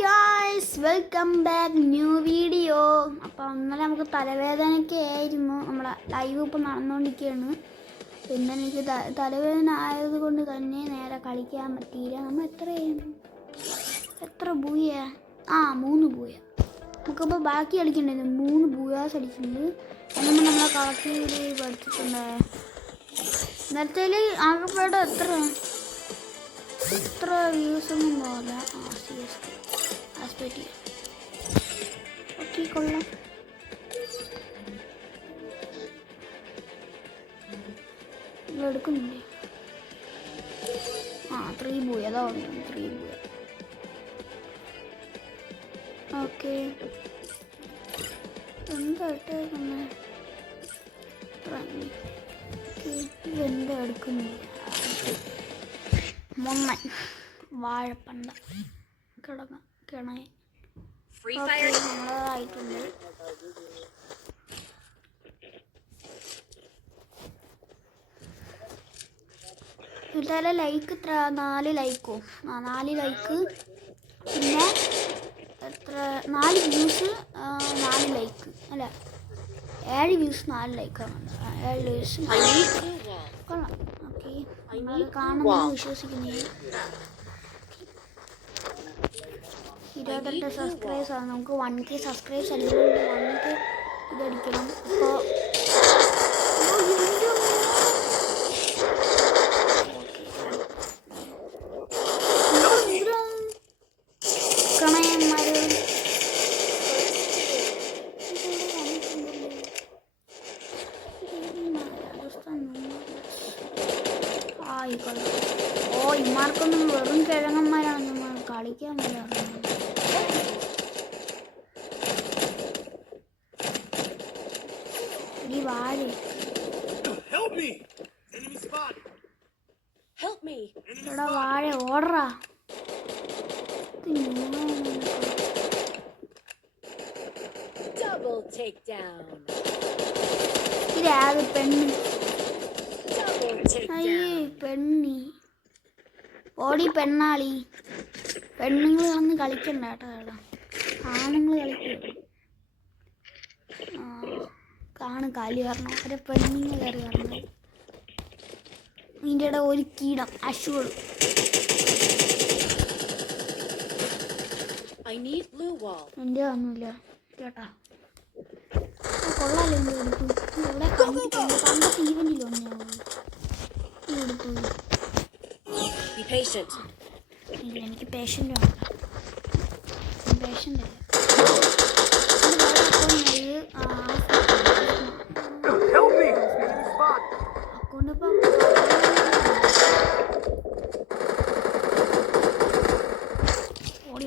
Guys welcome back new video. അപ്പോൾ ഇന്നലെ നമുക്ക് തലവേദനയൊക്കെ ആയിരുന്നു. നമ്മളെ ലൈവ് ഇപ്പോൾ നടന്നുകൊണ്ടിരിക്കുകയാണ്. പിന്നെ എനിക്ക് തലവേദന ആയതുകൊണ്ട് തന്നെ നേരെ കളിക്കാൻ പറ്റിയില്ല. നമ്മൾ എത്ര ബൂയ? 3 ബൂയ. നമുക്കിപ്പോൾ ബാക്കി കളിക്കണ്ടായിരുന്നു. 3 ബൂയാസ് അടിച്ചിട്ടുണ്ട്. എന്നും നമ്മളെ കളക്ടീവിൽ പഠിച്ചിട്ടുണ്ട്. നേരത്തെ ആകെപ്പാടെ എത്ര വ്യൂസൊന്നും പോകില്ല. ഓക്കെ, കൊള്ളാം. എടുക്കുന്നില്ലേ? 3 ബൂയ. അതാ 3 ബൂയ. ഓക്കെ, എന്താ ഇട്ടേക്കുന്നത്? ഇതെന്താ എടുക്കുന്നില്ല? മൊണ്ണൻ വാഴപ്പണ്ട കിണയ നമ്മളതായിട്ടുണ്ട്. ഇതല്ലേ ലൈക്ക് എത്ര? 4 ലൈക്കോ? 4 ലൈക്ക്. പിന്നെ എത്ര? 4 വ്യൂസ് 4 ലൈക്ക് അല്ല, 7 വ്യൂസ് 4 ലൈക്കാണ്. 7 വ്യൂസ് കൊള്ളാം. ഓക്കെ, നമ്മൾ കാണുന്നത് വിശ്വസിക്കുന്നത്. 28 സബ്സ്ക്രൈബേഴ്സ് ആണ്. നമുക്ക് 1K സബ്സ്ക്രൈബേഴ്സ് അല്ലെങ്കിൽ 1K ഇതടിക്കണം. അപ്പോൾ ഇമാർക്കൊന്നും വെറും കിഴങ്ങന്മാരാണ്. നമ്മൾ കളിക്കാൻ പറ്റാറുണ്ട്. ഈ വാഴ എടാ, വാഴ ഓടറാ. ഇതാത് പെണ്ണി. അയ്യേ പെണ്ണി, ഓടി പെണ്ണാളി. പെണ്ണുങ്ങൾ വന്ന് കളിക്കണ്ട കേട്ടോ. ആണുങ്ങൾ കളിക്കും. കാലി വരണം. ഒരു പെണ്ണുങ്ങൾ കയറി വരണം. ഇതിൻ്റെ ഇടയിൽ ഒരു കീടം അശുകൾ. എൻ്റെ ഒന്നുമില്ല കേട്ടാ. കൊള്ളാലോ. എടുത്തു ഇവിടെ കണ്ടിട്ടുണ്ട്. പണ്ടത്തെ ഈവൻറ്റിൽ വന്നു എടുത്തു. ഇല്ല, എനിക്ക് പേഷ്യൻ്റ് വേണം. പേഷ്യൻ്റ് അല്ല. അക്കൗണ്ട് ഇപ്പം ഓടി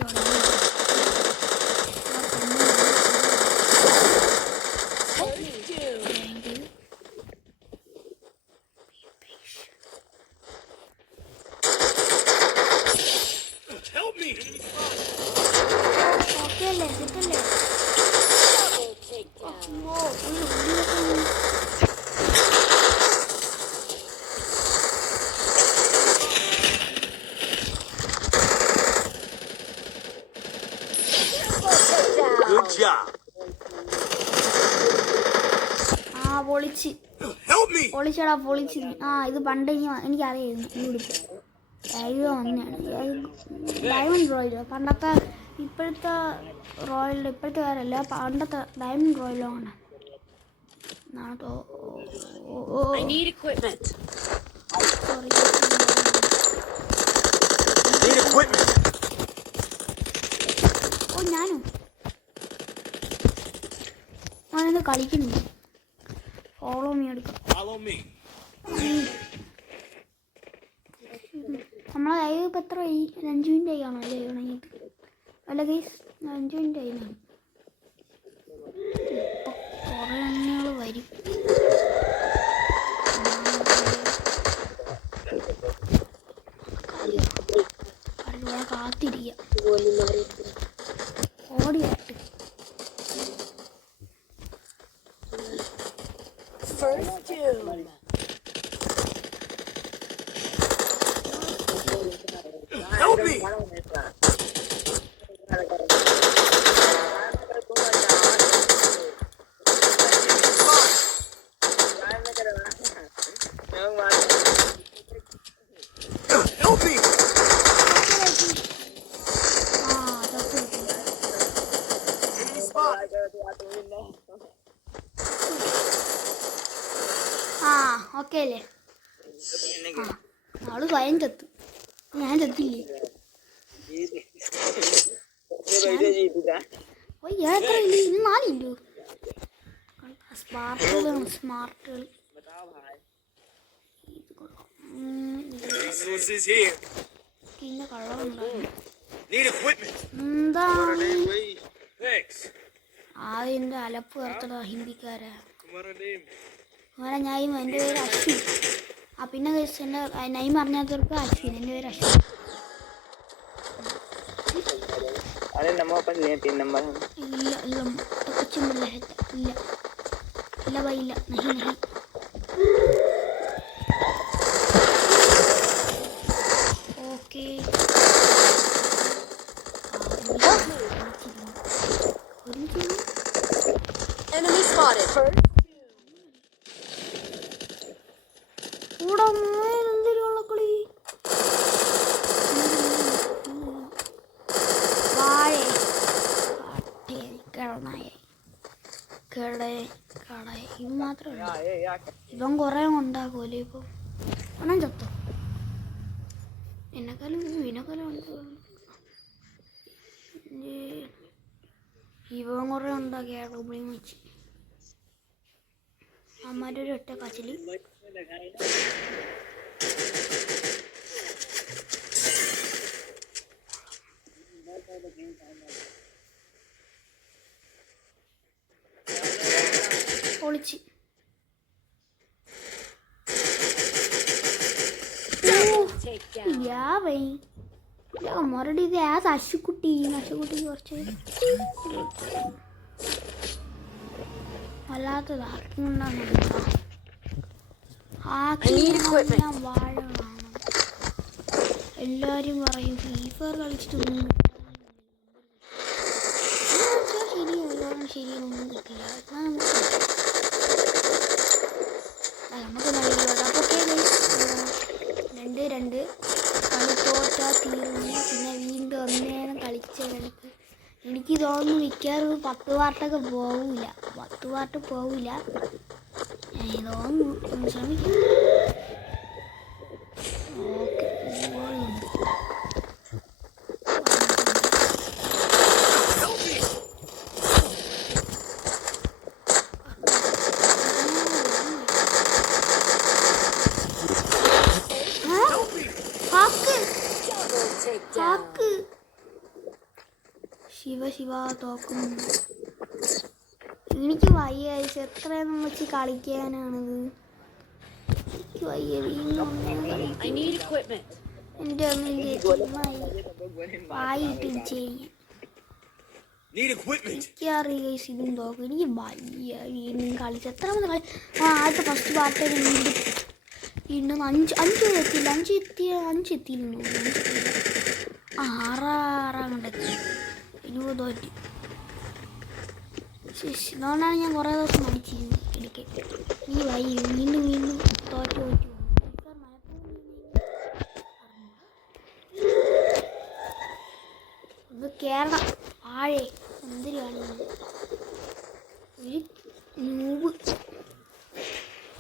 പൊളിച്ചടാ പൊളിച്ച്. ഇത് പണ്ട് എനിക്കറിയായിരുന്നു. ഈ ഉടുപ്പ് ലൈവ് വന്നെയാണ്. ഡയമണ്ട് റോയൽ പണ്ടത്തെ, ഇപ്പോഴത്തെ റോയലിൻ്റെ ഇപ്പോഴത്തെ വേറല്ല, പണ്ടത്തെ ഡയമണ്ട് റോയലോ ആണ്. ഞാനും ഞാനിത് കളിക്കുന്നുണ്ട്. ഫോളോ മീ എടുക്കാം. നമ്മളെ ലൈവ് ഇപ്പം എത്ര 5 മിനിറ്റ് ആയി കാണോ ലൈവ് തുടങ്ങിയിട്ട്? അല്ല ഗൈസ്, 5 മിനിറ്റ് ആയില്ലാണ്. ഇപ്പം കുറേ എണ്ണകൾ വരും. ഇവിടെ കാത്തിരിക്കുക. ഓടിയാട്ട് ഞാൻ ചത്തില്ലേ? എത്ര ഇല്ല? ഇനി 4 ഇല്ലോ. സ്മാർട്ടുകളാണ് സ്മാർട്ടുകൾ. പിന്നെ കളറുണ്ടായിരുന്നു. എന്താണ് ആദ്യം അലപ്പ് ചേർത്തത് ഹിന്ദിക്കാരാ. അങ്ങനെ ഞാൻ എൻ്റെ പേര് അശ്വിൻ. പിന്നെ എൻ്റെ നൈം അറിഞ്ഞാത്തവർക്ക് അശ്വിൻ. എൻ്റെ പേര് അശ്വിൻ. ഇല്ല ഇല്ല കൊച്ചുമില്ല ഇല്ല ഇല്ല ഭായി ഇല്ല നഹി നഹി. ഓക്കെ കൂടെ എന്തിനുള്ള കളി? വാഴ കിടനായ കട ഇത് മാത്രമല്ല. ഇവൻ കുറേ ഉണ്ടാക്കുമല്ലേ ഇപ്പം. ഒന്നും ചത്തു എന്നെക്കാളും ഉണ്ട്. ഇവൻ കുറേ ഉണ്ടാക്കിയാട്ടോ ഉപയോഗം വെച്ച്. അമ്മമാരൊരു ഒറ്റ കാച്ചില്. പൊളിച്ച് അമ്മരുടെ ഇത് അശുക്കുട്ടി കുറച്ച് വല്ലാത്തത് ആർക്കുണ്ടാകുന്ന വാഴകളാണ്. എല്ലാരും പറയും ഫ്രീ ഫയർ കളിച്ചിട്ടൊന്നും ശരിയൊന്നും കിട്ടില്ല. നമുക്ക് നല്ല 2-2 കളി തോറ്റാ തീർന്നു. പിന്നെ വീണ്ടും ഒന്നേരം കളിച്ച കണക്ക് എനിക്ക് തോന്നുന്നു മിക്കവാറും 10 പാർട്ടൊക്കെ പോവില്ല. 10 പാർട്ട് പോവില്ല തോന്നുന്നു. ശ്രമിക്കും. ഓക്കെ ശിവ തോക്കും. എനിക്ക് വയ്യ. എത്രയെന്നും വെച്ച് കളിക്കാനാണിത്? എനിക്ക് വയ്യ. വീണ്ടും എൻ്റെ വായിട്ട് എനിക്കറിയ ഇതും തോക്കും. എനിക്ക് വയ്യ. വീണ്ടും കളിച്ച് എത്ര മതി കളി. ആദ്യത്തെ ഫസ്റ്റ് പാർട്ട് വീണ്ടും 5 എത്തിയില്ല. 5 എത്തിയിരുന്നു. 6 കണ്ടെത്തി. 20 തോറ്റി. അതുകൊണ്ടാണ് ഞാൻ കുറേ ദിവസം മടിച്ചിരുന്നു എനിക്ക്. ഈ വയ്യ. വീണ്ടും തോറ്റു. ഇത് കേരളം വാഴ എന്തിനാണ് ഒരു നൂബ്.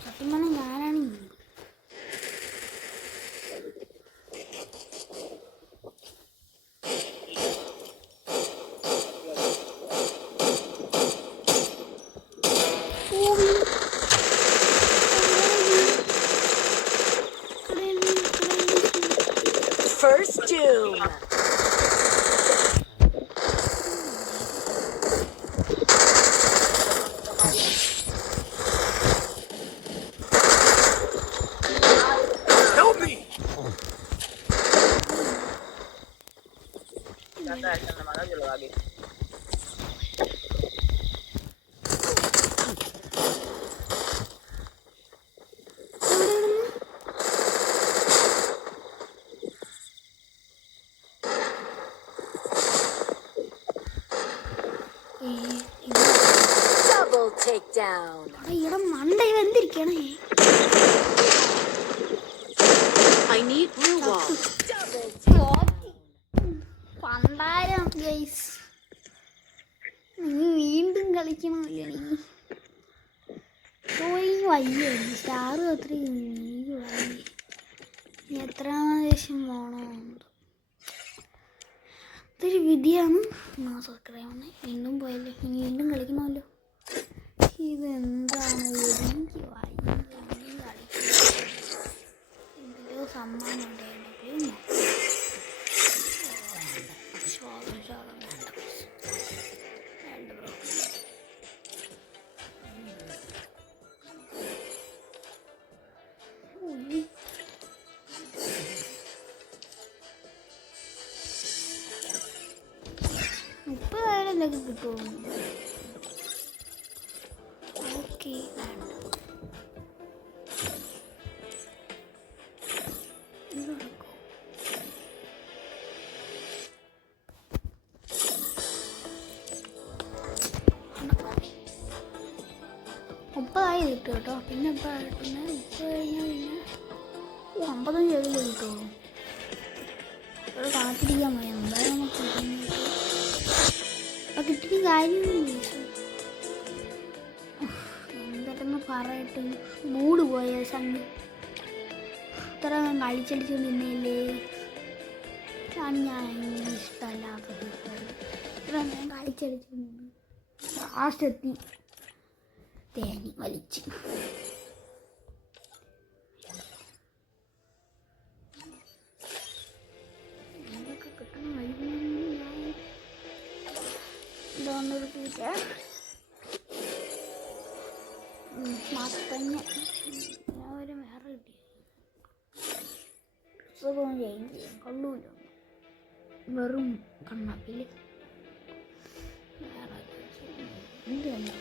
സത്യം പറഞ്ഞാൽ ഞാനാണ് noob. First doom. Help me. Double takedown. I need blue wall. Double takedown. പണ്ടാരം ഗൈസ്. നീ വീണ്ടും കളിക്കണമല്ലോ. നീ പോയി വയ്യ. സ്റ്റാർ അത്രയും വയ്യ. ഇനി എത്ര ദേശം വേണോ ഇതൊരു വിധിയാണ്. സബ്സ്ക്രൈബ് ആണ്. വീണ്ടും പോയല്ലോ, ഇനി വീണ്ടും കളിക്കണമല്ലോ. ഇതെന്താണ് എനിക്ക് ഇതിലോ സമ്മാനം ഉണ്ടായിരുന്നെങ്കിലും വേണ്ട ബ്രോ. എന്തൊക്കെ കിട്ടുമോ? ഓക്കെ വേണ്ട. മുപ്പതായി കിട്ടും കേട്ടോ. പിന്നെ എപ്പോൾ കിട്ടുന്നത്? 30 കഴിഞ്ഞാൽ പിന്നെ 55 കിട്ടുമോ? ഇവിടെ കാത്തിരിക്കാൻ മതി. എന്തായാലും നമുക്ക് അപ്പം കിട്ടിയ കാര്യമൊന്നുമില്ല. എന്തൊക്കെ പറയട്ടെ, മൂഡ് പോയ സണ്ണി ഇത്ര കളിച്ചടിച്ച് നിന്നില്ലേ. ഞാൻ ഇഷ്ടമല്ലാത്തത് ഇത്ര ഞാൻ കളിച്ചടിച്ച് നിന്ന് ലാസ്റ്റ് എത്തി തേങ്ങി വലിച്ച്. എന്തൊക്കെ കിട്ടണം ഇതൊന്നൊരു പൂച്ച മത്തങ്ങ ഒരു വേറെ കിട്ടി. സുഖം ചേഞ്ച് ചെയ്യാം. കൊള്ളൂല വെറും കണ്ണാപ്പില് വേറെ എന്ത് തന്നെ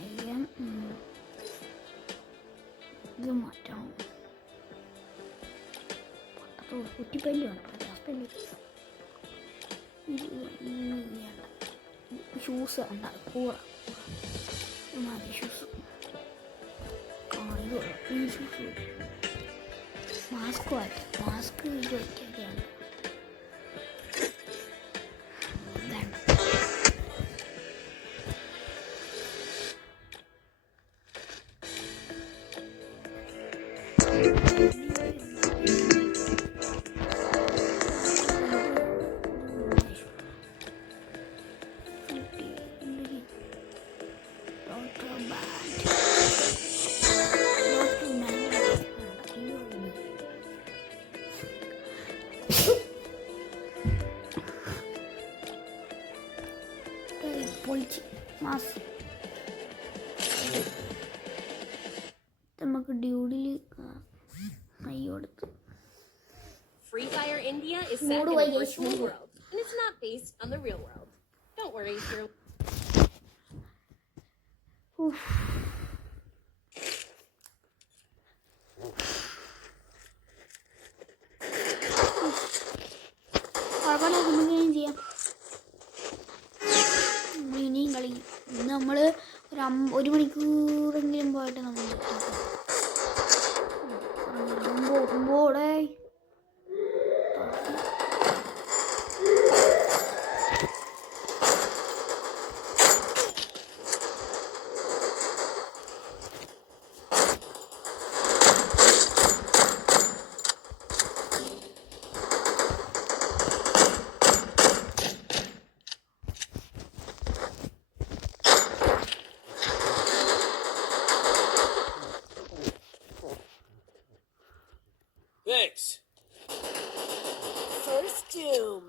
അയ്യം. ഇത് മാറ്റണം. കുറ്റിപ്പല്ല് വേണം. പല്ല് വേണ്ട. ഷൂസ് വേണ്ട. കൂറ മതി ഷൂസ്. ഇത് ഈ ഷൂസ് മാസ്ക് മാറ്റാം. മാസ്ക് ഇത് വയ്ക്കാതെയാണ് വേണ്ട. പൊളിച്ച് മാസ് നമുക്ക് ഡ്യൂഡിൽ കൈ കൊടുത്ത്. Free Fire India is set in a virtual world, and it's not based on the real world. Don't worry, you're... കുഴപ്പമില്ല, നമുക്ക് ചെയ്യാം. ഇനിയും കളിക്കും. ഇന്ന് നമ്മൾ ഒരു മണിക്കൂറെങ്കിലും പോയിട്ട് നമ്മൾ പോടേ. Thanks. First Doom.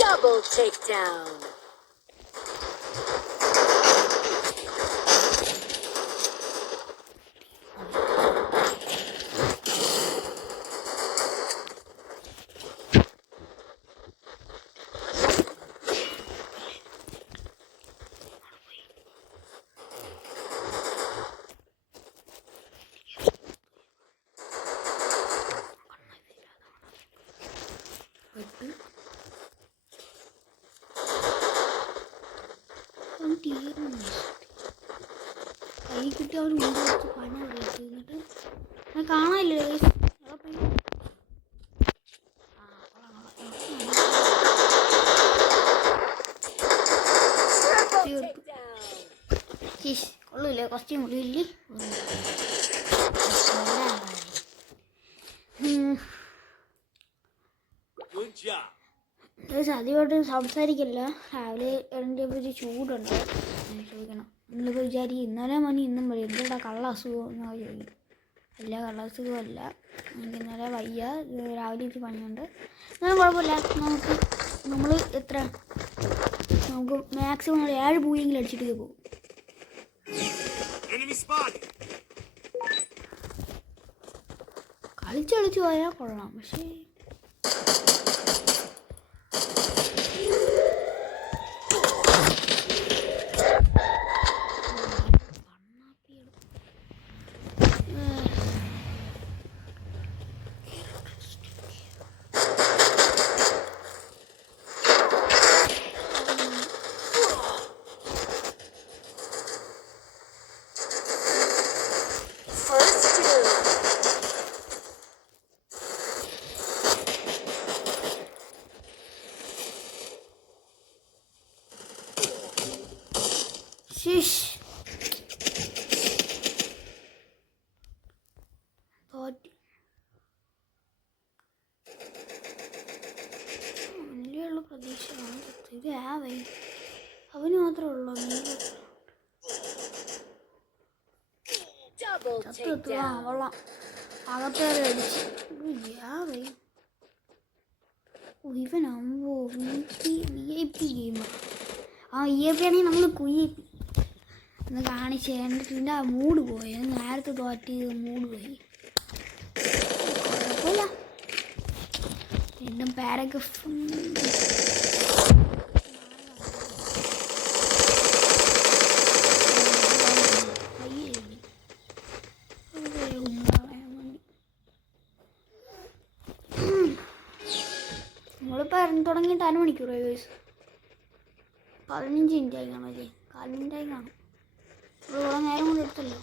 Double takedown. കൈ കിട്ടി അവർ മുമ്പ് വെച്ച് പണി അറിയിച്ചു. എന്നിട്ട് ഞാൻ കാണാനില്ലേ കുറച്ചും കൂടി ഇല്ലേ Good job. സദ്യയോട്ട് സംസാരിക്കില്ല. രാവിലെ എഴുന്നേറ്റപ്പോൾ ഒരു ചൂടുണ്ട്. ചോദിക്കണം നിങ്ങളിപ്പോൾ വിചാരിക്കും ഇന്നലെ മണി ഇന്നും പറയും എന്തുകൊണ്ടാ കള്ള അസുഖം എന്നാ ചോദിക്കും. ഇല്ല, കള്ള അസുഖമല്ല, എനിക്ക് ഇന്നലെ വയ്യ, രാവിലെ എനിക്ക് പണിയുണ്ട്. എന്നാലും കുഴപ്പമില്ല. നമ്മൾ നമുക്ക് മാക്സിമം 7 പൂയെങ്കിലും അടിച്ചിട്ട് പോകും. Enemy spotted. കളിച്ച് പോയാൽ കൊള്ളാം. പക്ഷേ വലിയുള്ള പ്രതീക്ഷയാണ്. ഇത് ആവേ അവന് മാത്രമേ ഉള്ളൂ. വെള്ളം അകത്തേറെ അടിച്ച് ആവേ. ഇവനാകുമ്പോ VIP ഗെയിം. VIP ആണെങ്കിൽ നമ്മൾ കുയ്യപ്പി എന്ന് കാണിച്ച് എന്നിട്ട് ആ മൂഡ് പോയി. നേരത്തെ തോറ്റ് മൂഡ് പോയി. കുഴപ്പമില്ല. വീണ്ടും പാരഗ്രാഫ് നമ്മളിപ്പോൾ തുടങ്ങിയിട്ട് 1 മണിക്കൂർ 15 മിനിറ്റ് ആയി കാണല്ലേ, 4 മിനിറ്റ് ആയി കാണും. ഇവിടെ നേരം കൊണ്ട് എടുത്തല്ലോ.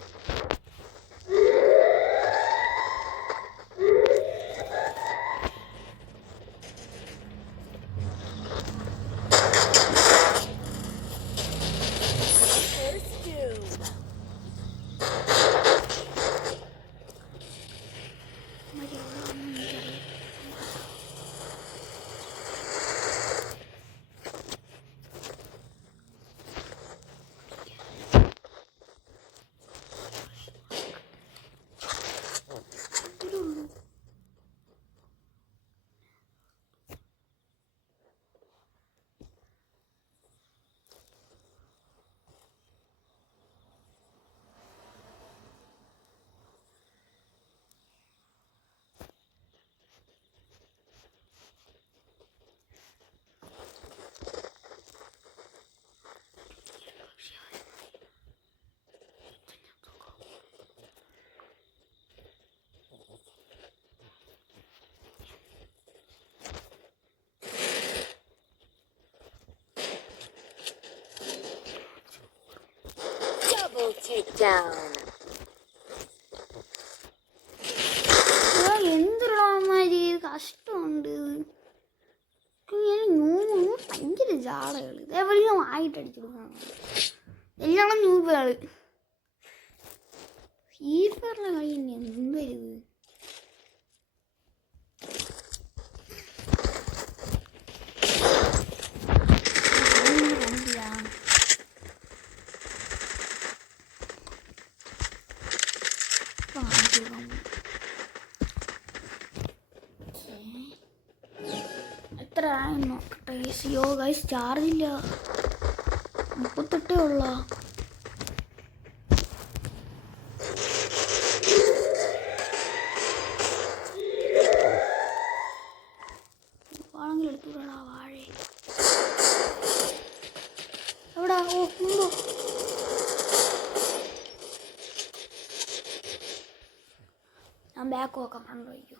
എന്തൊരു കഷ്ടമുണ്ട്. ഭയങ്കര ജാടകൾ. ഇതേപോലെ ആയിട്ടടിച്ചെടുക്കണം. എല്ലാം ന്യൂബുകൾ. ഫീഫറിലെ കളി തന്നെയാണ് എന്തൊരിത്. എത്ര നോക്കട്ടെ. സിയോ ഗൈസ് ചാർജില്ല, 38 ഉള്ള. വാണെങ്കിൽ എടുത്തുവിടാ വാഴ. എവിടാ? ഓ ഉണ്ടോ? ഞാൻ ബാക്ക് നോക്കാം. ഫ്രണ്ട് വയ്ക്കോ.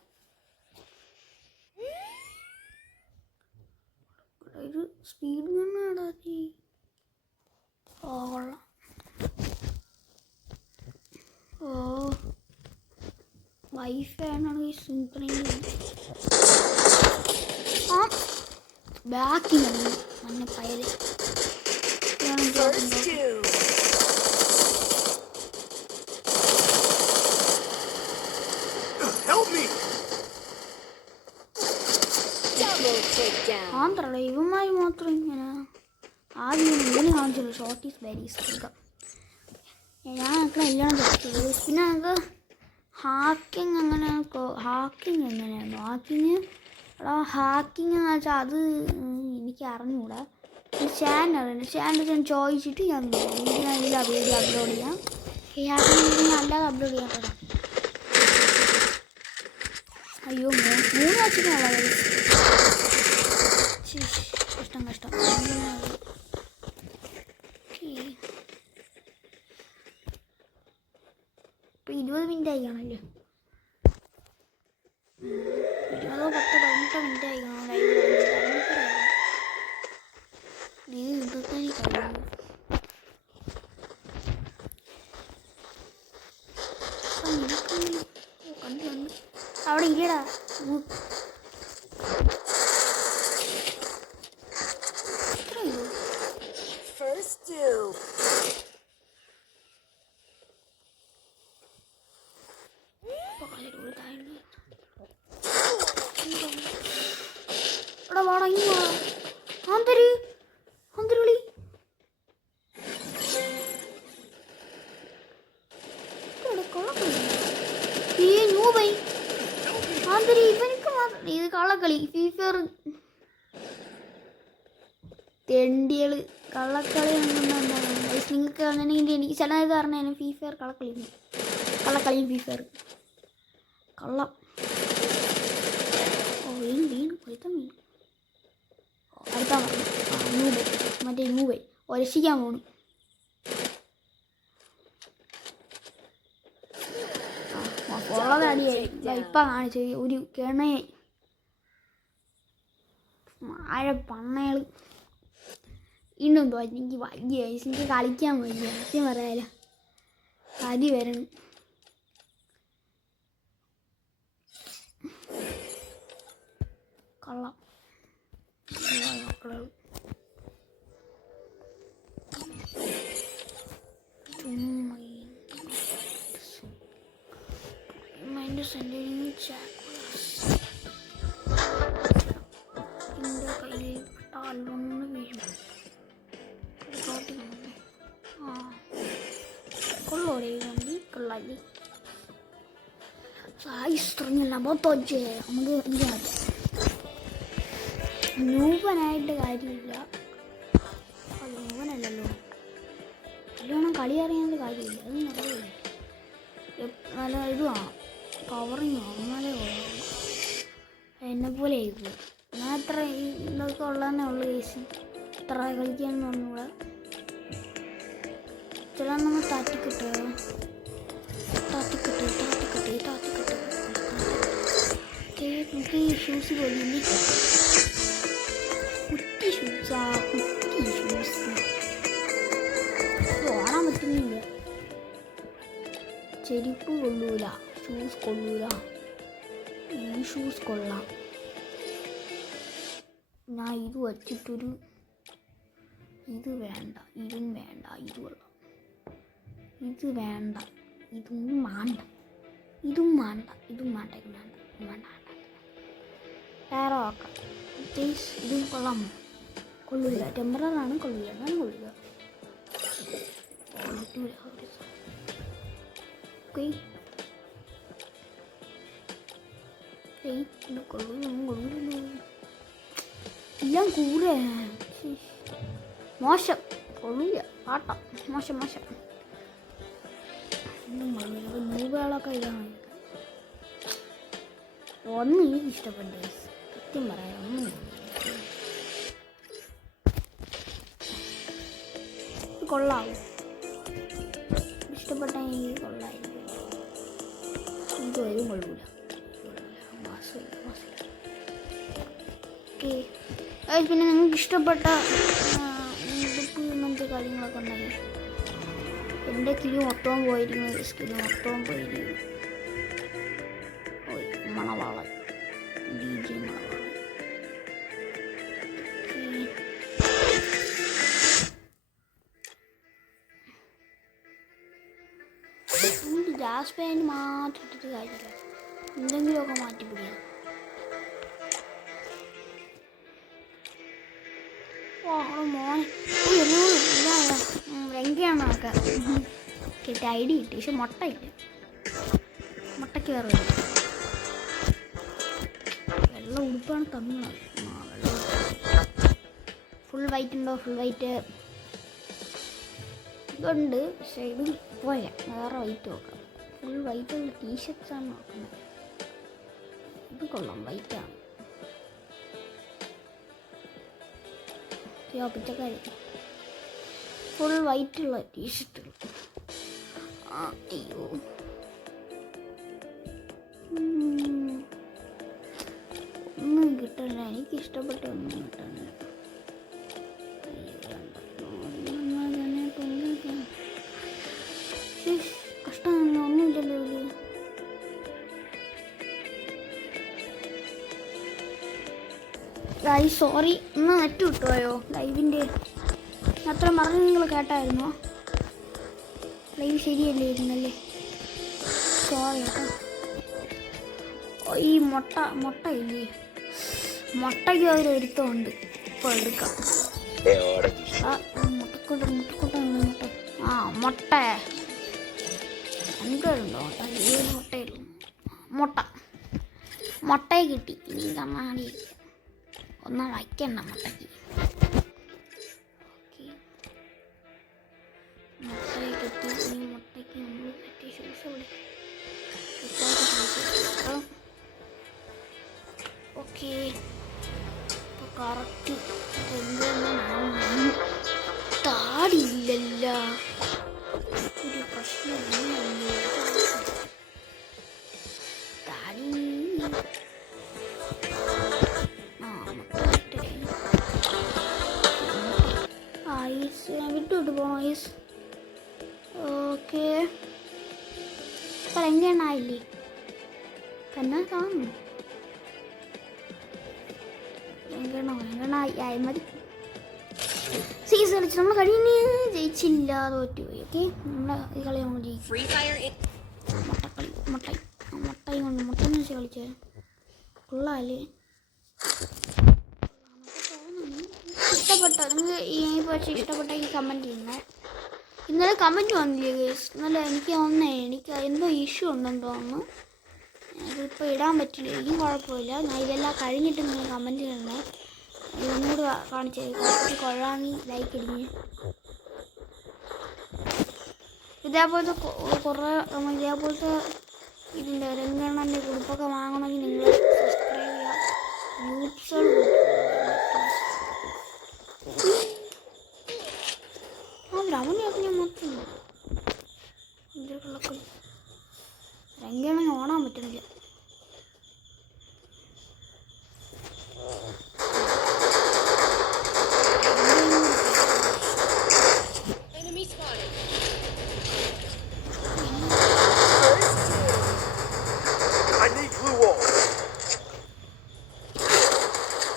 ഒരു സ്പീഡ് ഗണ്ണാടാക്കി. ഓ കൊള്ളാം. ഓ വൈഫൈ ആണെങ്കിൽ ആ ബാക്കിങ് മഞ്ഞ പയര് ആന്ത്രല്ല ഇവന്മാർ മാത്രം ഇങ്ങനെ ആദ്യം ഇങ്ങനെ കാണിച്ചുള്ളൂ. Short is very strict. ഞാൻ ഞങ്ങൾക്ക് എല്ലാം പഠിച്ചത്. പിന്നെ ഞങ്ങൾക്ക് ഹാക്കിങ് എങ്ങനെയായിരുന്നു ഹാക്കിങ് എന്ന് വെച്ചാൽ അത് എനിക്ക് അറിഞ്ഞുകൂടാ. ചാനൽ ഞാൻ ചോദിച്ചിട്ട് ഞാൻ ഇതിൽ വീഡിയോ അപ്ലോഡ് ചെയ്യാം. അല്ലാതെ അപ്ലോഡ് ചെയ്യാൻ കേട്ടോ. അയ്യോ 3 വച്ചിട്ടുള്ള കഷ്ടം. ഇപ്പൊ 20 മിനിറ്റ് ആയി കാണല്ലോ. 20-18 മിനിറ്റ് ആയി കാണാം. അവിടെ ഇല്ലടാ. First do. എടാ വാടാ ഇങ്ങ് വാ. ആന്തരുളി ഈ ന്യൂബൈ ആന്തരി ഇവനിക്ക് മാത്രം ഇത് കള്ളക്കളി. ഫീഫർ തെണ്ടികള് കള്ളക്കളി നിങ്ങൾക്ക് അങ്ങനെയെങ്കിൽ എനിക്ക് ചില ഇത് പറഞ്ഞാൽ ഫീഫർ കള്ളക്കളി ഫീഫർ കള്ളം. ഓ വീണ് കൊയ്ത്ത മീൻ അടുത്താ മറ്റേ ന്യൂബൈ ഒരശിക്കാൻ പോണു. ഉള്ളത് അടിയായി ഇപ്പം കാണിച്ചു ഒരു കിണയായി ആഴ പണ്ണകൾ ഇന്നും തോന്നി. എനിക്ക് വയ്യ എനിക്ക് കളിക്കാൻ വയ്യ. സത്യം പറയാലോ അതി വരണം. കള്ളം മക്കള് എൻ്റെ കയ്യിൽ പെട്ടാൽ വന്ന് വീഴും. കൊള്ളോടെ വണ്ടി കൊള്ളാല്ലേ സായിസ്ത്രഞ്ഞല്ല ബോത്തോജ്. നമുക്ക് ഇതാണ് ന്യൂബനായിട്ട് കാര്യമില്ല. അത് ന്യൂബനല്ലല്ലോ. നല്ലോണം കളി അറിയാത്ത കാര്യമില്ല. അത് നിറയില്ല. നല്ല ഇതുമാണ് കവറിങ് എന്നാലേ കൊള്ളാം. എന്നെപ്പോലെ ആയിപ്പോയി. ഞാൻ അത്ര ഇതൊക്കെ ഉള്ളതന്നെ ഉള്ളു കേസ്. ഇത്ര കളിക്കാന്ന് പറഞ്ഞൂടെ. ചില നമ്മൾ താറ്റിക്കിട്ട് നമുക്ക് ഷൂസ് പോലില്ലേ. കുട്ടി ഷൂസ് ഓടാൻ പറ്റുന്നില്ല. ചെരുപ്പ് കൊള്ളൂല, ഷൂസ് കൊള്ളൂല. ഈ ഷൂസ് കൊള്ളാം. ഞാൻ ഇത് വച്ചിട്ടൊരു ഇത് വേണ്ട, ഇതും വേണ്ട, ഇത് കൊള്ളാം. ഇത് വേണ്ട, ഇതും വേണ്ട, ഇതും വേണ്ട, ഇതും വേണ്ട, ഇതും വേണ്ട, ഇതും വേണ്ട. വേറെ നോക്കാം. ഇതും കൊള്ളാം. കൊള്ളൂല, ടെമ്പറാണ്. കൊള്ളൂല, എന്നാലും കൊള്ളൂല. കൊള്ളൂല്ലോ എല്ലാം കൂടെ മോശം. കൊള്ളൂല പാട്ട മോശം. നൂറുകളൊക്കെ ഇതാണ്. ഒന്നും എനിക്ക് ഇഷ്ടപ്പെട്ടേ സത്യം പറയാം. ഒന്നും കൊള്ളാവും. ഇഷ്ടപ്പെട്ട എനിക്ക് കൊള്ളായിരിക്കും. ഇതും കൊള്ളൂല. ഓക്കെ. പിന്നെ നിങ്ങൾക്ക് ഇഷ്ടപ്പെട്ട ഉടുപ്പ് ഇങ്ങനത്തെ കാര്യങ്ങളൊക്കെ ഉണ്ടെങ്കിൽ എൻ്റെ കിലോ മൊത്തം പോയിരുന്നു. മണവാളൻ DJ മണവാളൻ. ഗ്യാസ് പാൻ മാത്രം ഇട്ടിട്ട് കാര്യമില്ല. എന്തെങ്കിലുമൊക്കെ മാറ്റി പിടിക്കണം. മോനെ വെങ്കയാണ് നോക്കാം കിട്ടി ഐഡി കിട്ടി പക്ഷെ മുട്ടയില്ല മുട്ടയ്ക്ക് വേറെ വെള്ള ഉടുപ്പാണ് തന്നത് ഫുൾ വൈറ്റ് ഉണ്ടോ ഫുൾ വൈറ്റ് ഇതുണ്ട് പക്ഷെ ഇത് പോരാ വേറെ വൈറ്റ് നോക്കാം ഫുൾ വൈറ്റുള്ള ടീഷർട്ട്സാണ് നോക്കുന്നത് ഇത് കൊള്ളാം വൈറ്റാണ് പിച്ചക്കാരി ഫുൾ വൈറ്റുള്ള ടീഷർട്ടുകൾ അയ്യോ ഒന്നും കിട്ടില്ല എനിക്ക് ഇഷ്ടപ്പെട്ട ഒന്നും കിട്ടാനില്ല കഷ്ടമാണ് ഒന്നുമില്ലല്ലോ ഇതില് സോറി ഇന്ന് നെറ്റ് കിട്ടുമോ ലൈവിൻ്റെ അത്ര മറന്ന് നിങ്ങൾ കേട്ടായിരുന്നോ ലൈവ് ശരിയല്ലേ ഇരുന്നല്ലേ സോറി കേട്ടോ ഈ മുട്ട ഇല്ലേ മുട്ടയ്ക്ക് ഒരു ഒരുത്തമുണ്ട് ഇപ്പോൾ എടുക്കാം മുട്ട ആ മുട്ട എനിക്കുണ്ടോ മുട്ടയെ കിട്ടി ഇനി കണ്ണാടി ഒന്നാ വയ്ക്കണ്ട മുട്ടയ്ക്ക് മുട്ടയെ കിട്ടി ഇനി മുട്ടയ്ക്ക് നമ്മൾ പറ്റിയ ഷൂസ് ഓക്കെ ഇപ്പോൾ കറക്റ്റ് താടിയില്ലല്ല ഒരു പ്രശ്നമില്ല താടി വിട്ടു പോണോ ഐസ് ഓക്കെ ഇപ്പം എങ്ങനെയായില്ലേ തന്നെ കാണുന്നു എങ്ങനായി മതി സീസൺ കളിച്ച് നമ്മൾ കഴിഞ്ഞ് ജയിച്ചില്ല തോറ്റുപോയി ഓക്കെ നമ്മൾ ഈ കളി നമ്മൾ ജയിക്കും മുട്ടയും കൊണ്ട് മുട്ടന്ന് വെച്ചാൽ കളിച്ചേ കൊള്ളാല്ലേ ഇഷ്ടപ്പെട്ടോ നിങ്ങൾക്ക് ഈ പക്ഷേ ഇഷ്ടപ്പെട്ടെങ്കിൽ കമൻറ്റ് ചെയ്യുന്നേ ഇന്നലെ കമൻറ്റ് വന്നില്ലേ ഗേസ് ഇന്നലെ എനിക്ക് എനിക്ക് എന്തോ ഇഷ്യൂ ഉണ്ടെന്ന് തോന്നുന്നു ഇതിപ്പോൾ ഇടാൻ പറ്റില്ല ഇനിയും കുഴപ്പമില്ല ഞാൻ ഇതെല്ലാം കഴിഞ്ഞിട്ട് നിങ്ങൾ കമൻറ്റ് ചെയ്യണേ ഇതൊന്നുകൂടി കാണിച്ചു കൊള്ളാമി ലൈക്ക് ഇടിഞ്ഞ് ഇതേപോലത്തെ കുറേ ഇതേപോലത്തെ ഇതിൻ്റെ രംഗണ്ണൻ്റെ കുറിപ്പൊക്കെ വാങ്ങണമെങ്കിൽ നിങ്ങൾ സബ്സ്ക്രൈബ് ചെയ്യുക യൂട്യൂബ് അവനെ മാത്രം രംഗണ്ണ ഓണാൻ പറ്റണില്ല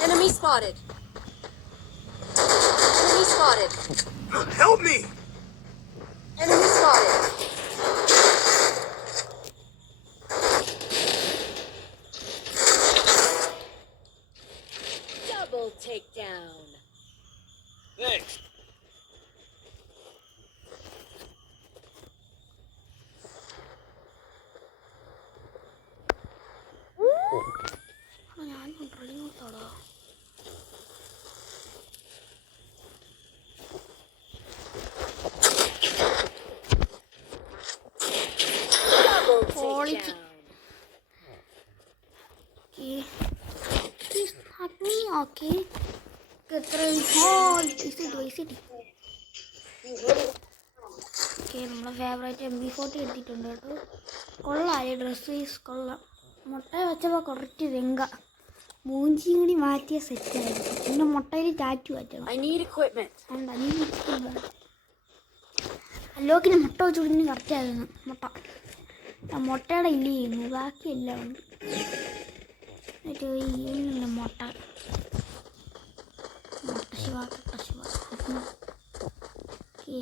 Enemy spotted. Enemy spotted. Help me! Enemy spotted. Double takedown. Thanks. ഞാൻ കൺട്രോളിങ് കൊടുത്തോളോ quality. Please hug me, okay? നമ്മളെ ഫേവറേറ്റ് MB40 എടുത്തിട്ടുണ്ട് കേട്ടോ കൊള്ളാല്ലേ ഡ്രസ്സ് കൊള്ളാം മുട്ട വെച്ചപ്പോൾ കുറച്ച് വെങ്ക മൂഞ്ചിയും കൂടി മാറ്റിയ സെറ്റായിരുന്നു പിന്നെ മുട്ടയിൽ ടാറ്റു മാറ്റണം അല്ലോക്കിന് മുട്ട വെച്ചുകൊണ്ടിന് കറക്റ്റായിരുന്നു മുട്ടയുടെ ഇല്ല ചെയ്യുന്നു ബാക്കിയെല്ലാം ഉണ്ട് മുട്ട ശിവ ഓക്കെ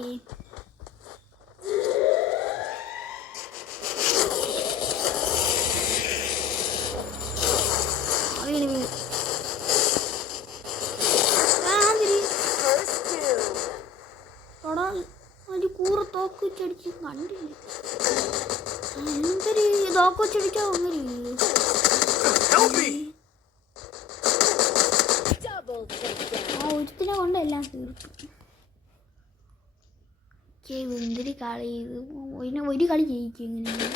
തോക്ക് വെച്ചടിച്ചോ അങ്ങനെ Help me! Double takedown. ആ ഒരുത്തിനെ കൊണ്ട് എല്ലാം തീർക്കും. എന്തൊരു കളി ഇത്, ഒരു കളി ജയിക്കും ഇങ്ങനെ.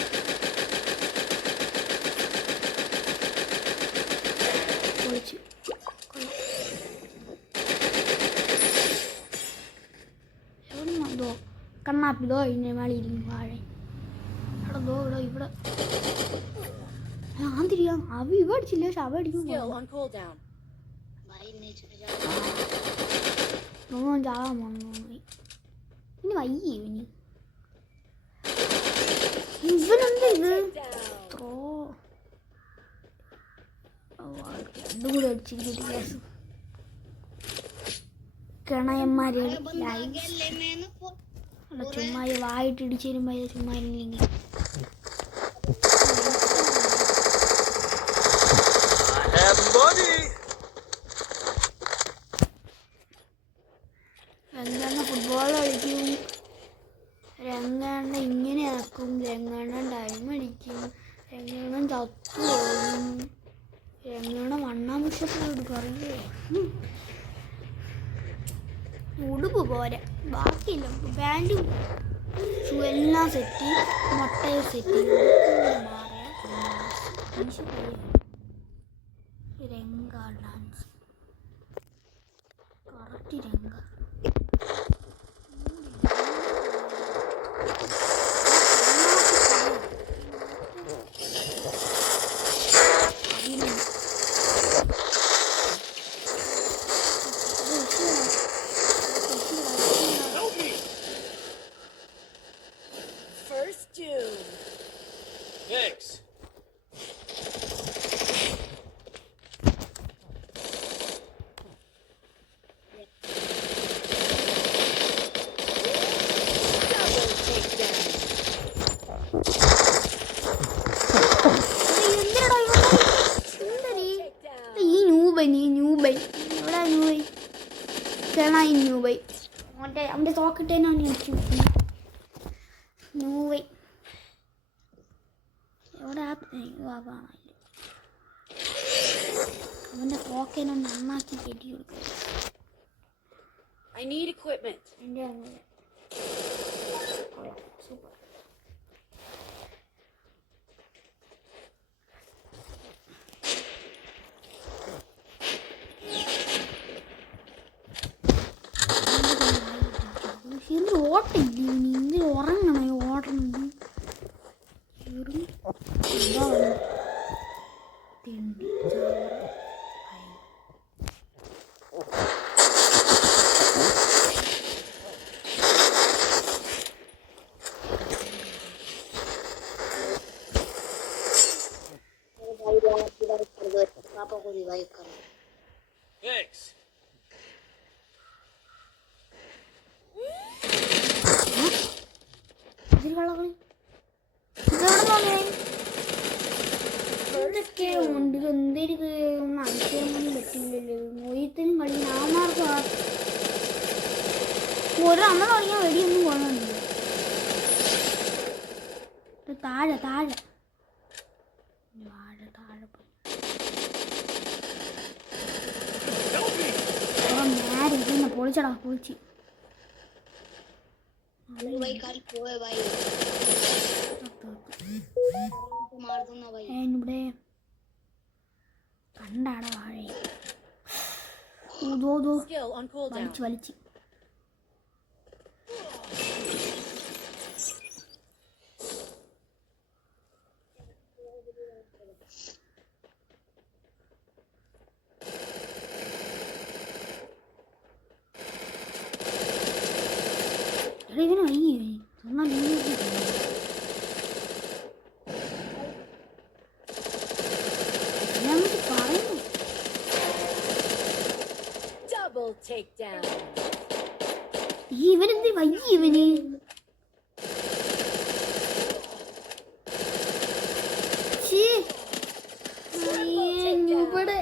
പൊളിച്ചു എവിടെന്നോ കണ്ണാപ്പിതോ ഇതിൻ്റെ മേളിയിരിക്കും വാഴ. ഇവിടെ ദോ ഇവിടെ ഞാൻ തിരിയാം. അവ ഇവ അടിച്ചില്ല, പക്ഷെ അവ അടിക്കും. Skill on cooldown. ഒന്നും ചാകാൻ പോണു ഇനി വയ്യ ഇവന്. ഇവനെന്താ ഇത് ത്രോ രണ്ടും കൂടി അടിച്ചിരിക്കും കേസ്. കിണയന്മാര് അല്ല ചുമ്മാ വായിട്ട് ഇടിച്ചു തരുമ്പോ ചുമ്മാ ഇല്ലെങ്കിൽ I have money! Ranganna football കളിക്കും, രംഗണ്ണ ഇങ്ങനെ ആക്കും, രംഗണ്ണ ടൈം അടിക്കും, രംഗണ്ണ ചത്തു പോകും, രംഗണ്ണ വണ്ണാൻ വിഷയത്തിലെടുക്കും. അറിയോ ഉടുപ്പ് പോരാ, ബാക്കിയില്ല. പാൻറ്റും ഷൂ എല്ലാം സെറ്റ്, മുട്ടയും സെറ്റ് രംഗ ഡാൻസ് കറക്റ്റ് രംഗ. First doom. Thanks. Double takedown. Takedown. ഈ ന്യൂബൈ എവിടെ ന്യൂബൈ കേണായി ന്യൂബൈ മറ്റേ അവൻ്റെ തോക്കിട്ടേനാണ് ന്യൂബൈ എവിടെ കാണാനില്ല. അവൻ്റെ തോക്കേനെ നന്നാക്കി കെട്ടി കൊടുക്കുക. I need equipment. എൻ്റെ സൂപ്പർ. എന്ത് ഓട്ടില്ല എന്ത് ഉറങ്ങണോ ഓടണത് തിണ്ടി Thanks. ഇതൊക്കെ ഉണ്ട് എന്തൊരു ഒന്ന് അടിക്കാനൊന്നും പറ്റില്ലല്ലോ. മൊയ്യത്തിനും കളി ഞാമാർക്ക് ഒരു നമ്മൾ കളിക്കാൻ വെടിയൊന്നും കൊള്ളുന്നില്ല. താഴെ താഴെ താഴെ താഴെ നേരെ ഇരിക്കുന്ന പൊളിച്ചടാ പൊളിച്ച് ഇവിടെ കണ്ടാടാ വാഴ Skill on cooldown. വലിച്ച് ഇതിന് വയ്യ പറയുന്നു. Double takedown. ഇവനെന്ത് വയ്യ ഇവന് ഇവിടെ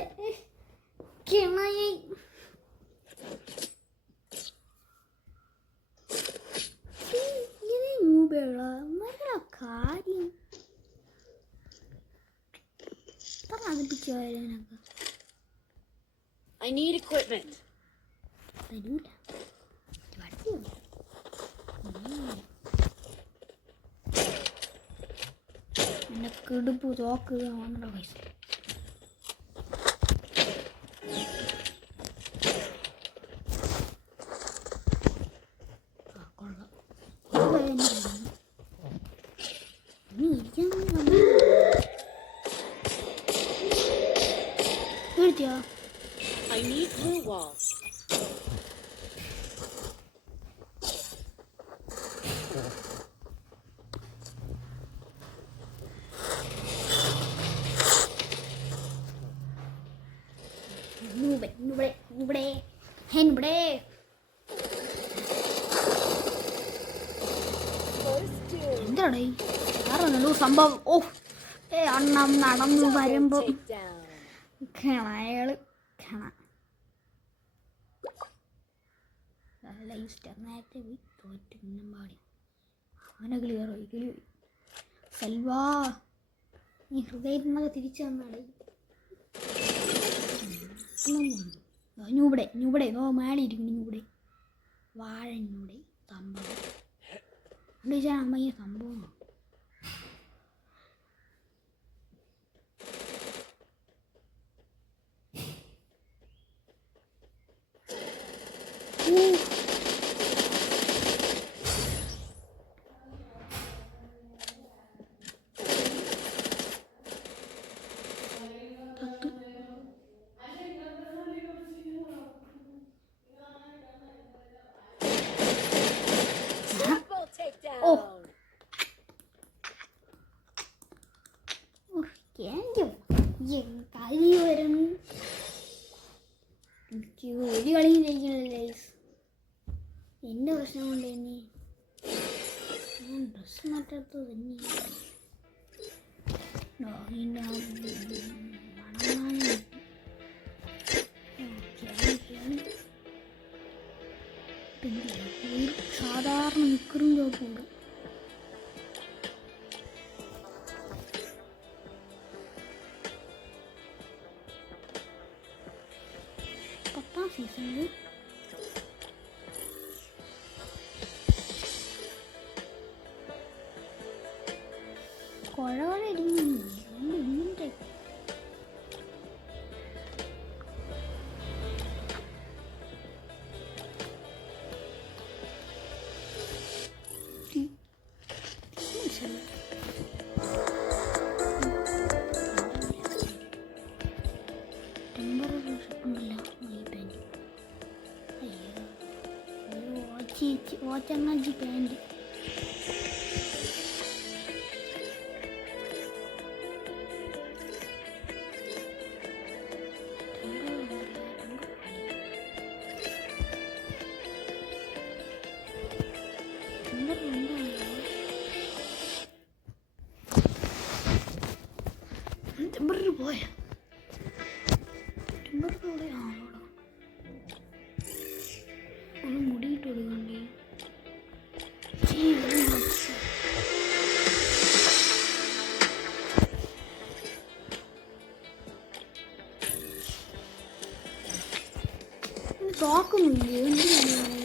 കിണയി കാര്യം സാധിപ്പിച്ചോ അതിനൊക്കെ I need equipment. തരൂല വട്ടിയോ എന്നെ കിടുപ്പ് തോക്കുക വന്നോ പൈസ I need blue walls. എന്താടേ വേറെ സംഭവം ഓ അണ്ണം നടന്നു വരുമ്പോ Takedown. അയാള് കാണാം നേരത്തെ പോയി തോറ്റു പാടി അങ്ങനെ ക്ലിയർ പോയി കിളി സൽവാ നീ ഹൃദയത്തിനൊക്കെ തിരിച്ചു വന്നാടേ ഞൂടെ ഓ മാളിയിരിക്കുന്നു ഞൂടെ വാഴഞ്ഞൂടെ സംഭവം അമ്മ ഈ സംഭവം Triple takedown. Oh. കളി വരണം എനിക്ക് ഒരു കളിയും ജയിക്കണില്ല എൻ്റെ പ്രശ്നം കൊണ്ട് തന്നെ ഞാൻ ഡ്രസ്സ് മാറ്റാത്തത് തന്നെ സാധാരണ മിക്കറും ചോപ്പുണ്ട് പത്താം സീസണിൽ കുഴവഴ ഇങ്ങനത്തെ ഓച്ചങ്ങാജി പാൻറ് പോയ ഒന്ന് മുടിയിട്ട് കൊടുക്കണ്ടേ തോക്കുന്നില്ലേ എന്തിനാണ്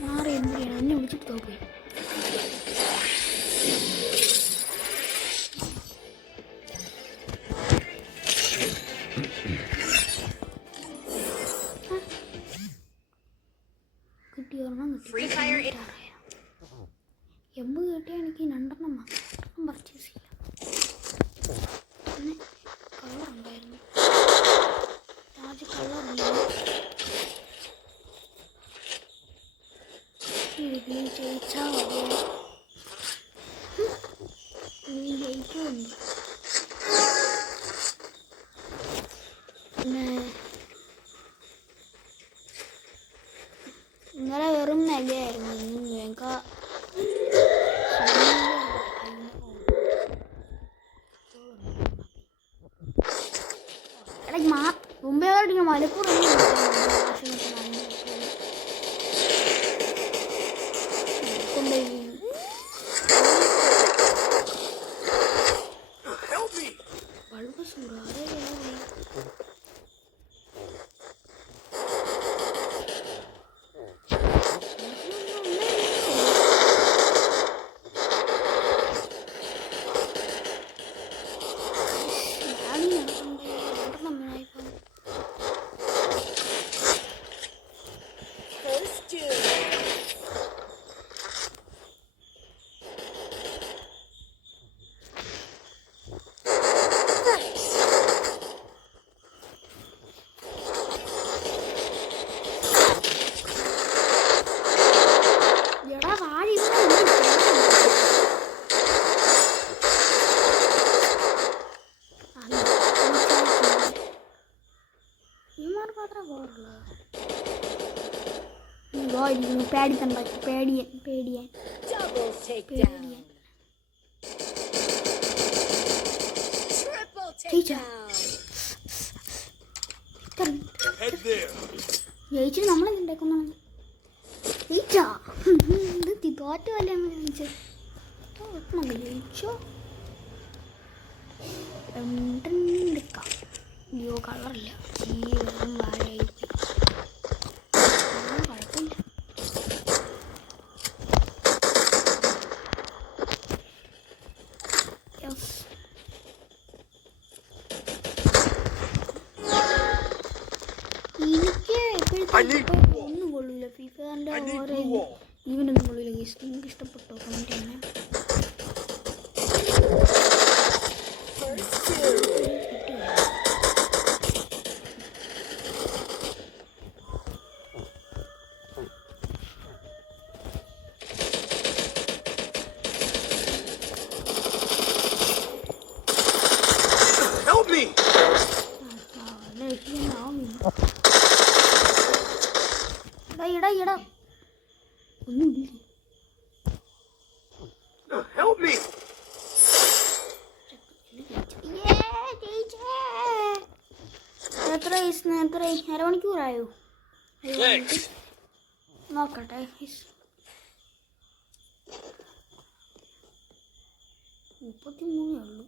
മാറി എന്തിനാണ് എന്നെ വിളിച്ചിട്ട് തോക്കുക Free Fire എമ്പ് കിട്ടിയാൽ എനിക്ക് രണ്ടെണ്ണം മാത്രം പർച്ചേസ് ചെയ്യാം പിന്നെ കളറുണ്ടായിരുന്നു ആദ്യം കളറുണ്ടായിരുന്നു ജയിച്ചാൽ മതിയാണ് നീ ജയിക്കുന്നുണ്ട് പിന്നെ ഇന്നലെ വെറും മെഗയായിരുന്നു ഇന്ന് mega Malappuram Help me! Bulb സുറാറേ First two. എടാ വാഴ ഇമാർ മാത്രം പോറുള്ളൂ പേടിത്തണ്ടാക്കി പേടിയാൻ Double takedown. Triple takedown. Head there. ജയിച്ചിട്ട് നമ്മളെന്തുണ്ടാക്കുന്നു ജയിച്ചാ ഇത് തോറ്റ പോലെ ജയിച്ചോ എടുക്കാം അയ്യോ കളറില്ല ഈ വെള്ളം വാഴയായിരിക്കും കുഴപ്പമില്ല യെസ് എനിക്ക് ഇപ്പോഴത്തെ ഒന്നും കൊള്ളില്ല ഫിഫാൻ്റെ ഓരോ ഈവനൊന്നും കൊള്ളില്ല നിങ്ങൾക്ക് ഇഷ്ടപ്പെട്ടോ കമൻറ്റ് തന്നെ Help me! ഇടാ ഒന്നുമില്ലേ Help me! എത്ര അരമണിക്കൂറായോ Thanks. നോക്കട്ടെ 33 ഉള്ളൂ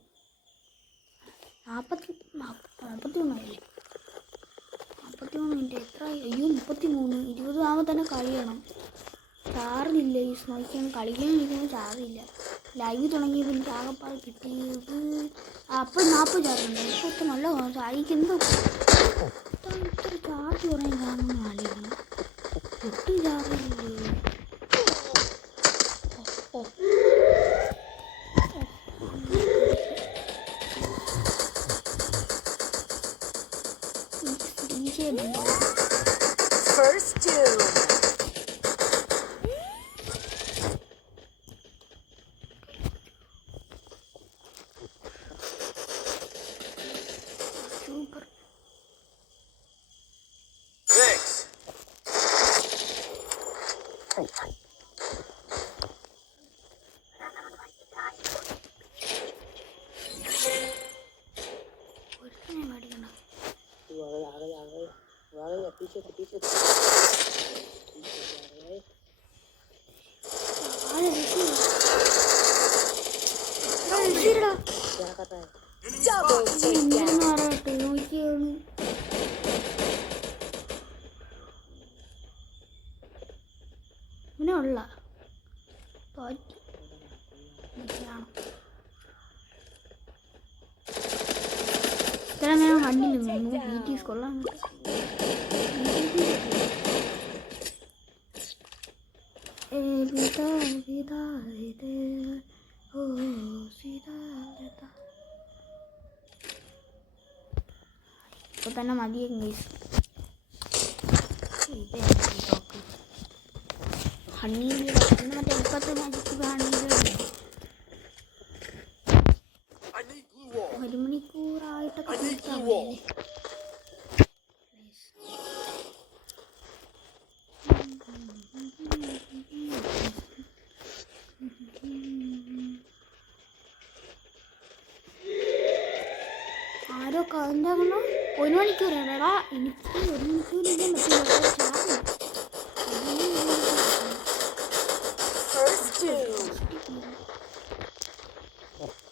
43 മിനിറ്റ് എത്ര അയ്യോ 33 20 ആകുമ്പോൾ തന്നെ കഴിയണം ചാർജില്ല ഈ നോക്കിയാൽ കളിക്കാൻ ഇരിക്കുമ്പോൾ ചാർജില്ല ലൈവ് തുടങ്ങിയപ്പോൾ എനിക്ക് ആകെപ്പാട് കിട്ടിയത് അപ്പോൾ 40 ചാർജുണ്ട് ഇപ്പോൾ നല്ല ചാടിക്ക് എന്തോ ഇത്ര ചാർജ് കുറയാൻ കാരണം ആലോചിക്കുന്നു ഒട്ടും ചാർജില്ലേ First two. Super Thanks. ഒരുത്തനെ മേടിക്കണം Double takedown. മാറട്ടെ നോക്കിയാണ് ഇങ്ങനെ ഉള്ള തോറ്റി ഇത്ര നേരം കണ്ടില്ല BTS കൊള്ളാം ഇപ്പൊ തന്നെ മതിയെങ്കിൽ ഹണി മറ്റേ ഇപ്പത്തെ magic honey I need glue wall. 1 മണിക്കൂറായിട്ടൊക്കെ I need glue കൊടുത്താൽ wall. ആരോ എന്താകണോ 1 മണിക്കൂറാടാ. എനിക്ക് 1 മണിക്കൂർ ഇരിക്കാൻ പറ്റില്ല.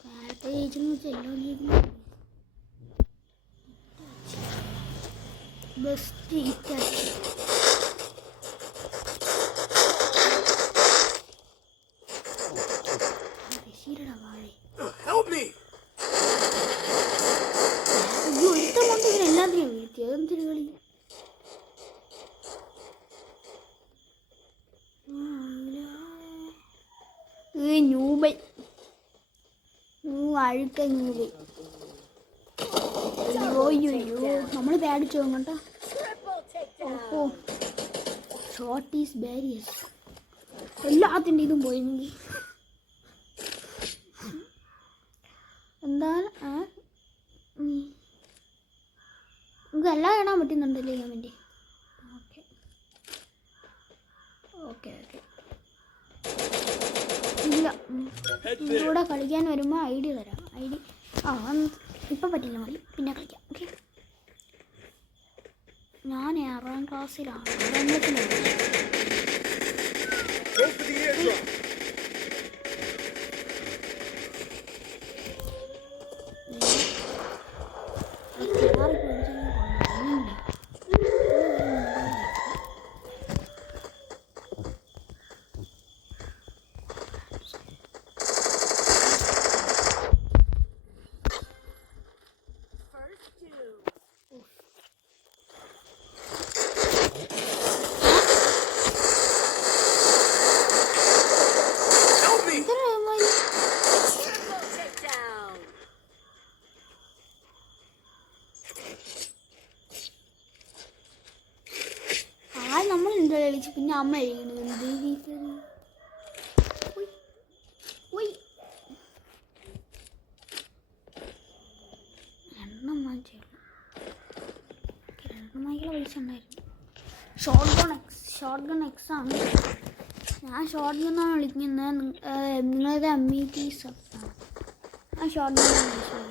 നേരത്തെ ജയിച്ചെന്ന് വെച്ചാൽ എല്ലാം ജയിക്കുന്നു. ബെസ്റ്റ് ഹിറ്റാക്കി. Help me! ഒരുത്ത കൊണ്ട് ഇവർ എല്ലാത്തിനും വീഴ്ത്തി. അതെന്തൊരു കളി. ന്യൂബൈ അഴുക്ക ന്യൂബൈ. അയ്യോ നമ്മൾ പേടിച്ചു കേട്ടോ. ഓഹോ ഷോർട്ട് ഈസ് ബാരിയസ്. എല്ലാത്തിൻ്റെ ഇതും പോയിരുന്നെങ്കിൽ എന്താണ് നമുക്ക് എല്ലാം ഇടാൻ പറ്റുന്നുണ്ടല്ലേ കമൻറ്റ്. Okay okay okay. ഇല്ല കൂടെ കളിക്കാൻ വരുമ്പോൾ ഐ ഡി തരാം. ഐ ഡി ഇപ്പം പറ്റില്ല, മതി പിന്നെ കളിക്കാം. ഓക്കെ ഞാൻ 6ാം ക്ലാസ്സിലാണ്. Go for the airdrop. Help me! നമ്മൾ എന്താ കളിച്ച് പിന്നെ അമ്മ എഴുതുന്നത് രണ്ടെണ്ണം ചെയ്യണം. രണ്ടെണ്ണമായിക്കുള്ള വിളിച്ചിട്ടുണ്ടായിരുന്നു. ഷോർട്ട് ഗൺ എക്സ് ആണ്. ഞാൻ ഷോർട്ട് ഗണ്ണാണ് വിളിക്കുന്നത്. നിങ്ങളുടെ MT സബ്സാണ്. ആ ഷോർട്ട് ഗണ്ണാണ് വിളിച്ചത്.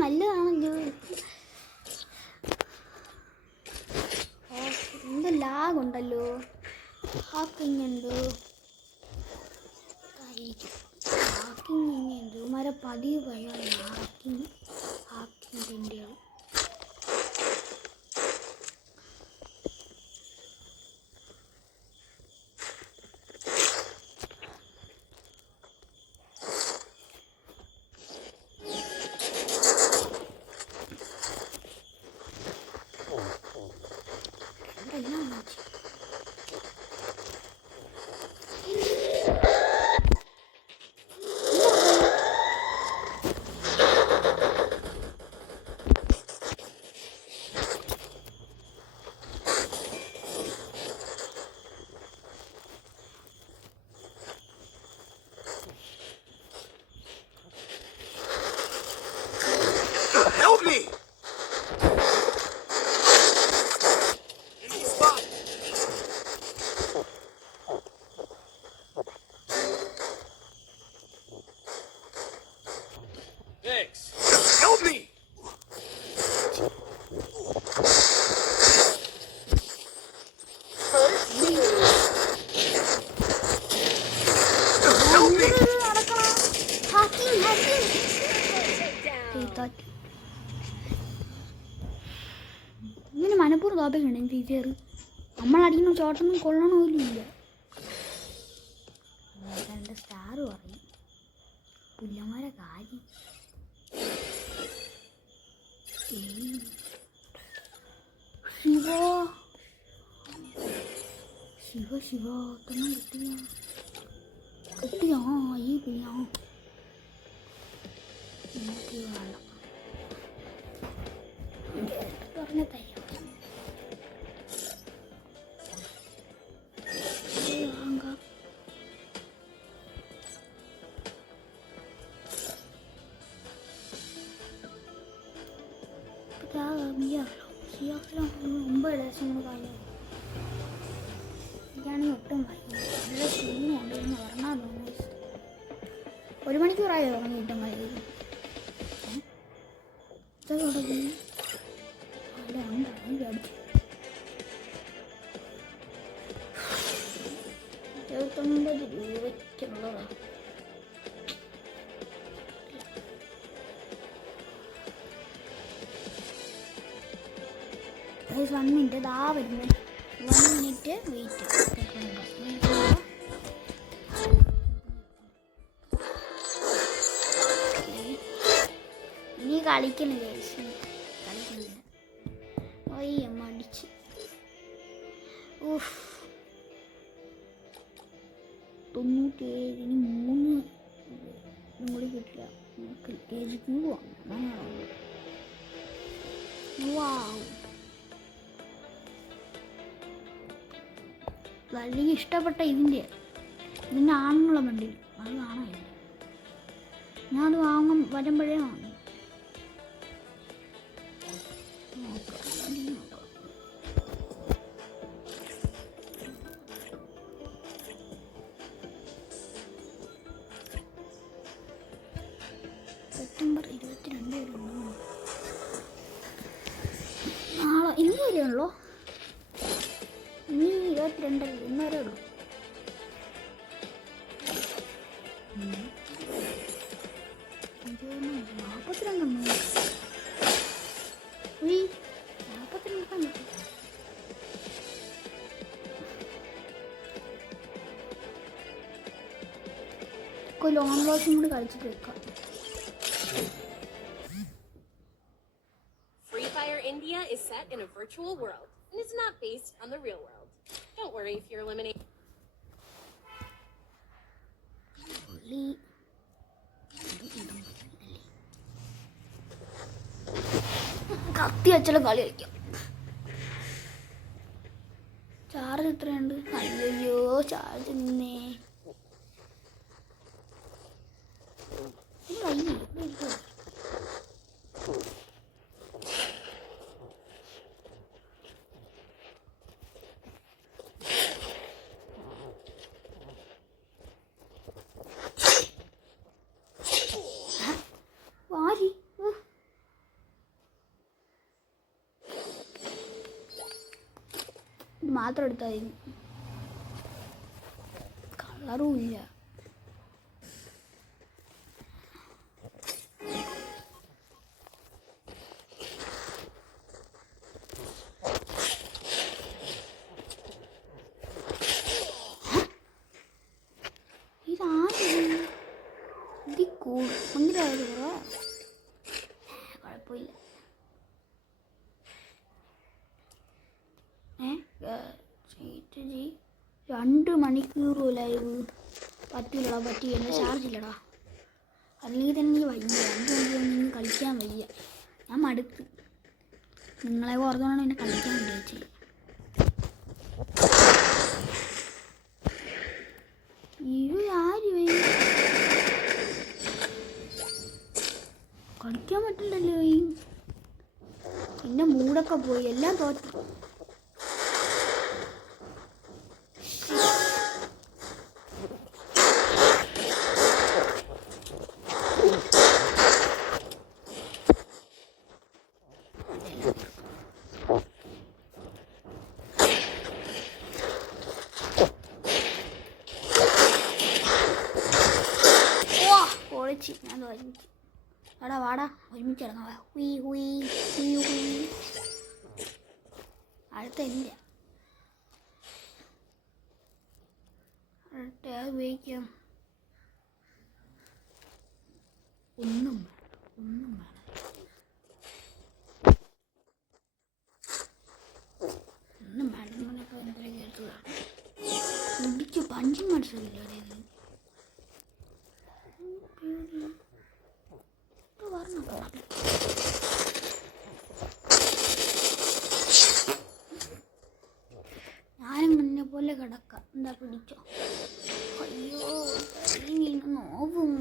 നല്ലതാണല്ലോ. എന്താ ലാഗുണ്ടല്ലോ. ഹാക്കിങ് ഉണ്ട്. ഹാക്കിങ് ഉണ്ട്. മര പതിവ് ഭയമാണ് ഹാക്കിങ്ങിൻ്റെ. നടക്കണം. ഹാക്കിംഗ് ഇങ്ങനെ മനപ്പൂർവ്വം തോപ്പിക്കണ്ടേ ടീച്ചർ. നമ്മളടിക്കുന്ന ഷോട്ടൊന്നും കൊള്ളണമില്ല. 2 സ്റ്റാർ പറയും പുല്ലന്മാരെ കാര്യം. ശിവ തന്നെ കിട്ടിയോ ഈ പിടിയോ വേണം പറഞ്ഞ തയ്യോ മുമ്പ് ലക്ഷം കാര്യം എനിക്കാണെങ്കിൽ ഒട്ടും വയ്യ. നല്ല ക്ഷീണമുണ്ട് എന്ന് പറഞ്ഞാൽ തോന്നുന്നു. 1 മണിക്കൂറായി തുടങ്ങിയിട്ടും കാര്യം തുടങ്ങി അല്ല ഉണ്ട് അടിച്ചു 29 രൂപയ്ക്കുള്ളതാണ്. 1 മിനിറ്റ് ഇതാ വരുന്നത്. 1 മിനിറ്റ് വെയിറ്റ്. ഇനി കളിക്കണില്ല കളിക്കണില്ല. അമ്മ അടിച്ച് 97 3 കൂടി കിട്ടില്ല. നമുക്ക് KG പോവാം. വലിയ ഇഷ്ടപ്പെട്ട ഇതിൻ്റെ ആണുള്ള വണ്ടി അത് കാണാനില്ല. ഞാനത് വരുമ്പോഴേ വാങ്ങി. സെപ്റ്റംബർ 22 നാളെ ഇന്ന് വരെയുള്ളൂ. ഇനി 22 ഇന്ന് വരെ ഉള്ളൂ. ലോങ് വാഷും കൂടി കളിച്ചിട്ട് വെക്കാം. Free Fire India is set in a virtual world and is not based on the real world. Don't worry if you're eliminated. കത്തി വെച്ചാലും കളി കളിക്കാം. ചാർജ് എത്രയുണ്ട്? അയ്യോ ചാർജ് നിന്നേ വാരി ഇത് മാത്രം എടുത്താൽ കളറും ഇല്ല. കുഴപ്പമില്ല. 2 മണിക്കൂർ ലൈവ് പറ്റില്ല. ചാർജ് ഇല്ലടാ. അല്ലെങ്കിൽ തന്നെ എനിക്ക് വയ്യ. 2 മണിക്കൂർ കളിക്കാൻ വയ്യ. ഞാൻ മടുത്ത്. നിങ്ങളെ ഓർത്തോണ്ടാണ് എന്നെ കളിക്കാൻ വിചാരിച്ചത്. കളിക്കാൻ പറ്റില്ലല്ലോ. എൻ്റെ മൂടൊക്കെ പോയി. എല്ലാം തോറ്റു. പൊളിച്ച് ഞാൻ ഒരുമിച്ച് വാടാ ഒരുമിച്ച് ഇറങ്ങാം. ഹുയി ഹുയി ഹുയി ഹുയി. അടുത്ത എൻ്റെ അടുത്ത ഉപയോഗിക്കാം. ഒന്നും വേണം. എന്തെങ്കിലും കേട്ടതാണ് ഇടിച്ച് പഞ്ച് മനസ്സിലില്ല. ഞാനും മുന്നേ പോലെ കിടക്കാം. എന്താ പിടിച്ചോ? അയ്യോ വീണ് നോവും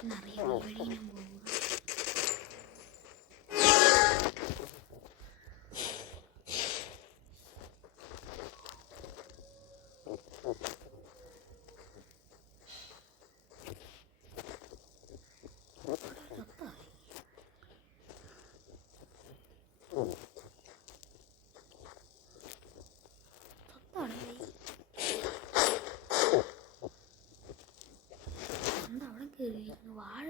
എന്നറിയാം. ഈ വഴി ഞാൻ പോകും. അവിടെ കയറിയിരുന്നു വാഴ.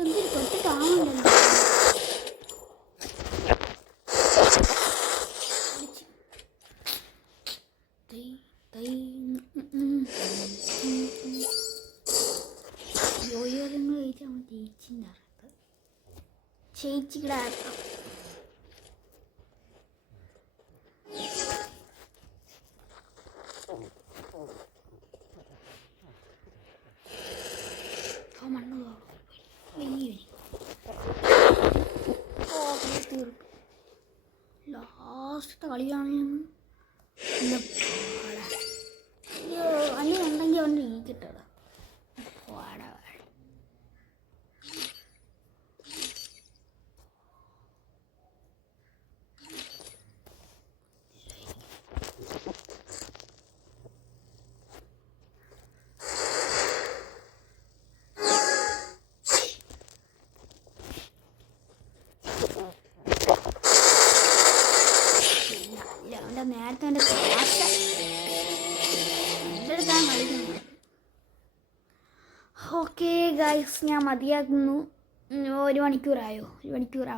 എന്തൊരു തൊട്ടിട്ടാണല്ലോ. യോയോരങ്ങൾ കഴിച്ചാൽ നമ്മൾ ചേച്ചിൻ്റെ അർത്ഥം. ചേച്ചിയുടെ അർത്ഥം മണ്ണ് ലാസ്റ്റത്തെ കളിയാണെന്ന് അല്ലേ ഉണ്ടെങ്കിൽ അവൻ്റെ ഈ കിട്ടട വാട നേരത്തെ എൻ്റെ എടുക്കാൻ കളിക്കുന്നു. ഓക്കെ ഗൈസ്, ഞാൻ മതിയാക്കുന്നു. 1 മണിക്കൂറായോ? 1 മണിക്കൂർ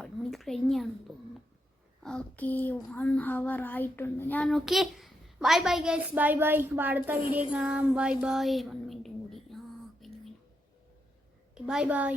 കഴിഞ്ഞാണെന്ന് തോന്നുന്നു. ഓക്കെ 1 hour ആയിട്ടുണ്ട് ഞാൻ. Okay bye guys, bye. അടുത്ത വീഡിയോ കാണാം. ബൈ 1 മിനിറ്റ് കൂടി. ബൈ.